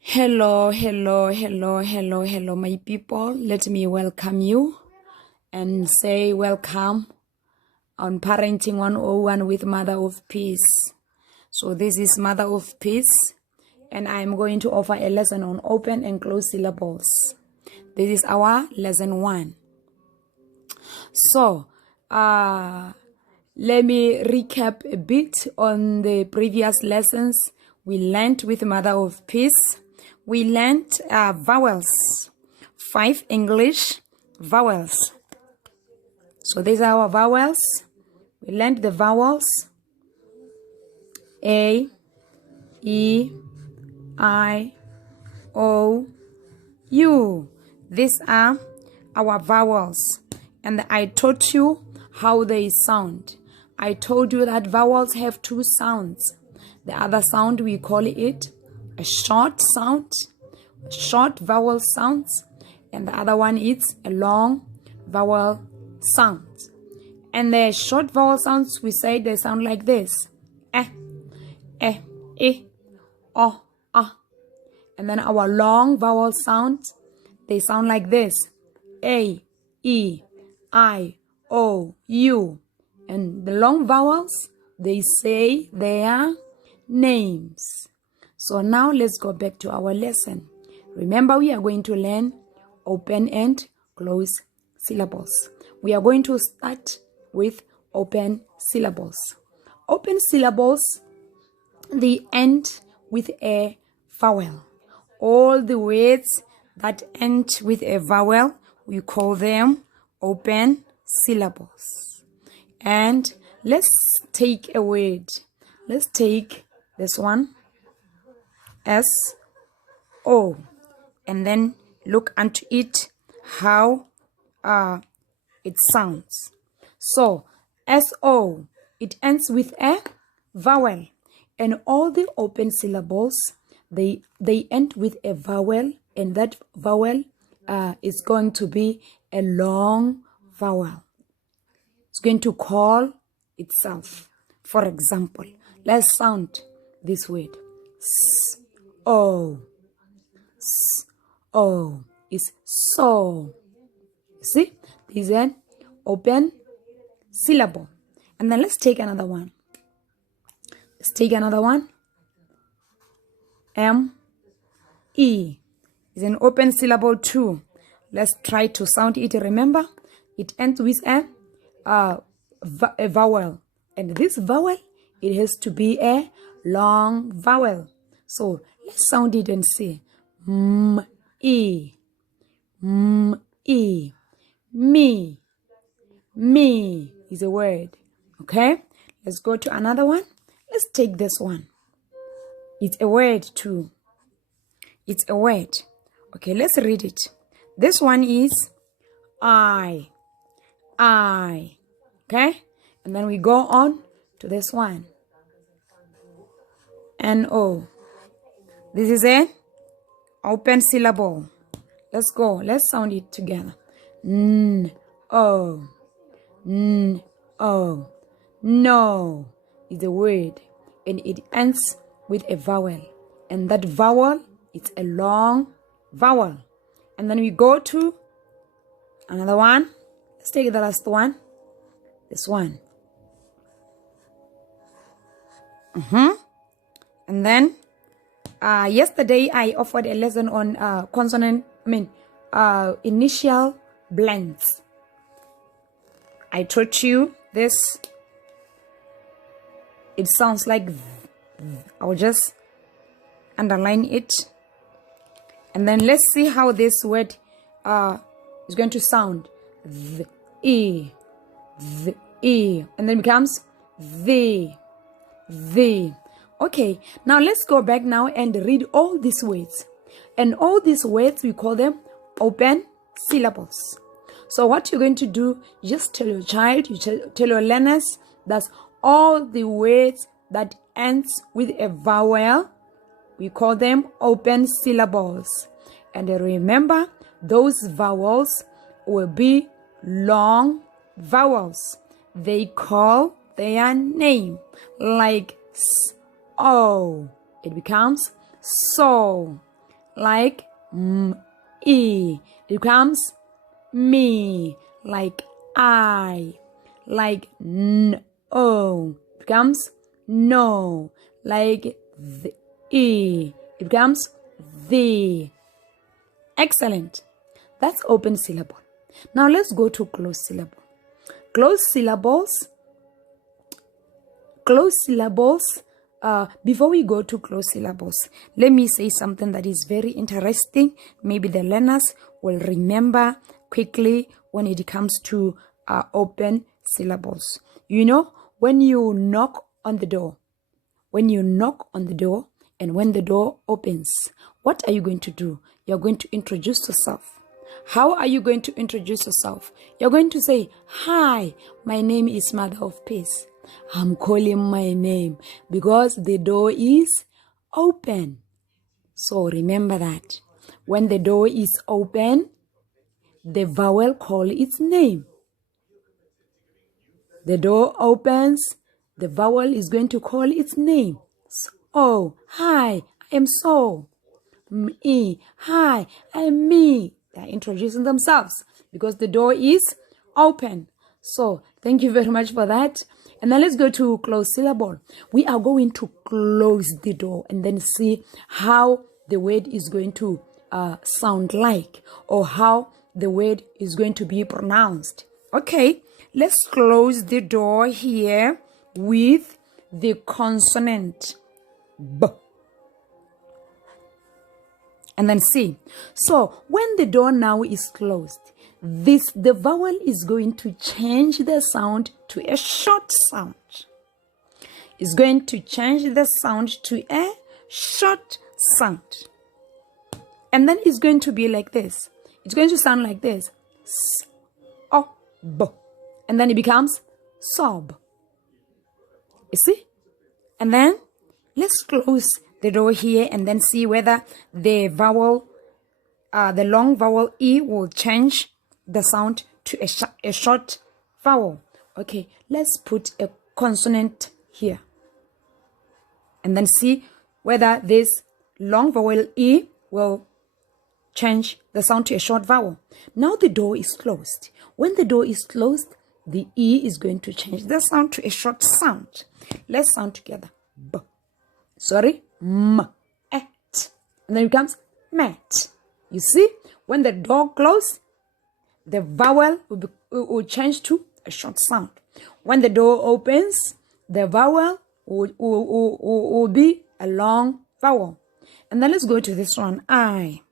Hello, my people. Let me welcome you and say welcome on Parenting 101 with Mother of Peace. So this is Mother of Peace, and I'm going to offer a lesson on open and close syllables. This is our lesson 1. So, let me recap a bit on the previous lessons we learned with Mother of Peace. We learned vowels, 5 English vowels. So these are our vowels. We learned the vowels A, E, I, O, U. These are our vowels. And I taught you how they sound. I told you that vowels have 2 sounds. The other sound, we call it a short sound, short vowel sounds, and the other one is a long vowel sound. And the short vowel sounds, we say they sound like this: e, o, a. And then our long vowel sounds, they sound like this: a, e, I, O, U. And the long vowels, they say their names. So now let's go back to our lesson. Remember, we are going to learn open and close syllables. We are going to start with open syllables. Open syllables, they end with a vowel. All the words that end with a vowel, we call them open syllables. And let's take a word. Let's take this one, S-O, and then look into it, how it sounds. So S-O, it ends with a vowel, and all the open syllables, they end with a vowel, and that vowel is going to be a long vowel. It's going to call itself. For example, let's sound this word. S-O. S-O is so. See? This is an open syllable. And then let's take another one. Let's take another one. M-E is an open syllable too. Let's try to sound it. Remember, it ends with a vowel. And this vowel, it has to be a long vowel. So let's sound it and say M-E. M-E. Me. Me is a word. Okay? Let's go to another one. Let's take this one. It's a word too. It's a word. Okay, let's read it. This one is I. I. Okay? And then we go on to this one. N-O. This is an open syllable. Let's go. Let's sound it together. N-O. N-O. No is a word, and it ends with a vowel. And that vowel, it's a long vowel. And then we go to another one. Let's take the last one. This one. And then yesterday I offered a lesson on initial blends. I taught you this. It sounds like I will just underline it. And then let's see how this word is going to sound. The, and then it becomes the. Okay, now let's go back now and read all these words. And all these words, we call them open syllables. So what you're going to do, just tell your child, tell your learners that all the words that ends with a vowel, we call them open syllables. And remember, those vowels will be long vowels. They call their name, like S, O, it becomes so. Like e, it becomes me. Like I. Like no, it becomes no. Like the e, it becomes the. Excellent. That's open syllable. Now let's go to closed syllable. Closed syllables. Before we go to closed syllables, let me say something that is very interesting. Maybe the learners will remember quickly when it comes to open syllables. You know, when you knock on the door, and when the door opens, what are you going to do? You're going to introduce yourself. How are you going to introduce yourself? You're going to say, "Hi, my name is Motherofpeace. I'm calling my name because the door is open." So remember that. When the door is open, the vowel calls its name. The door opens, the vowel is going to call its name. So, hi, I am so. Me, hi, I am me. They are introducing themselves because the door is open. So, thank you very much for that. And then let's go to closed syllable. We are going to close the door and then see how the word is going to sound like, or how the word is going to be pronounced. Okay, let's close the door here with the consonant B. And then see. So when the door now is closed, the vowel is going to change the sound to a short sound. It's going to change the sound to a short sound. And then it's going to be like this. It's going to sound like this. S, o, b. And then it becomes sob. You see? And then let's close the door here and then see whether the vowel, the long vowel E will change the sound to a short vowel. Okay, let's put a consonant here. And then see whether this long vowel E will change the sound to a short vowel. Now the door is closed. When the door is closed, the E is going to change the sound to a short sound. Let's sound together. B. Sorry. M. Et. And then it becomes met. You see, when the door closes, the vowel will change to a short sound. When the door opens, the vowel will be a long vowel. And then let's go to this one, I.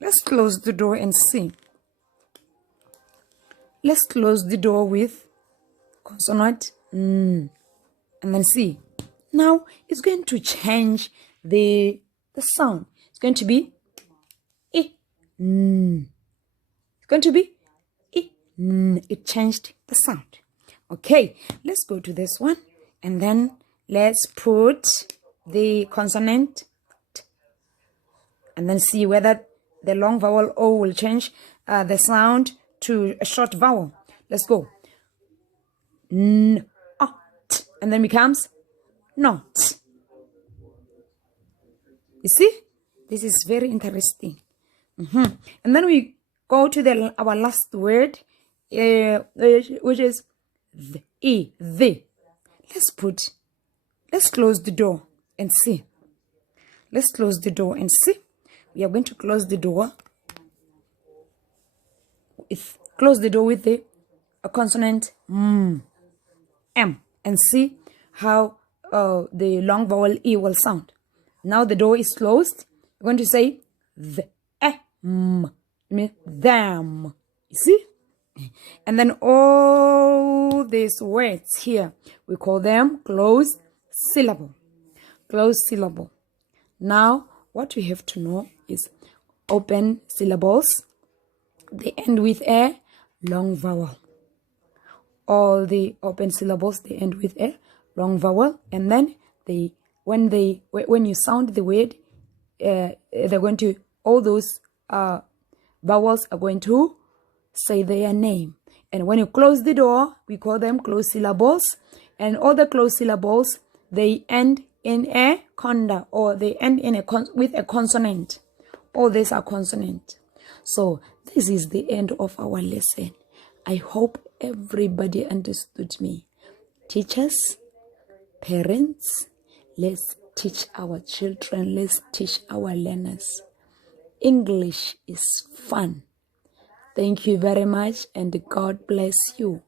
Let's close the door and see. Let's close the door with consonant N. And then see. Now it's going to change the sound. It's going to be I. N. It's going to be I. N. It changed the sound. Okay, let's go to this one. And then let's put the consonant T. And then see whether the long vowel O will change the sound to a short vowel. Let's go. N. T. And then becomes not. You see? This is very interesting. And then we go to our last word, which is the. Let's close the door and see. Let's close the door and see. We are going to close the door. Close the door with the consonant M. And see how the long vowel E will sound. Now the door is closed. We're going to say them. Them. You see? And then all these words here, we call them closed syllable. Closed syllable. Now, what we have to know is open syllables. They end with a long vowel. All the open syllables, they end with a long vowel. And then when you sound the word, they're going to, all those vowels are going to say their name. And when you close the door, we call them closed syllables. And all the closed syllables, they end in a conda, or they end in with a consonant. All these are consonant. So this is the end of our lesson. I hope everybody understood me. Teachers, parents, let's teach our children, let's teach our learners. English is fun. Thank you very much, and God bless you.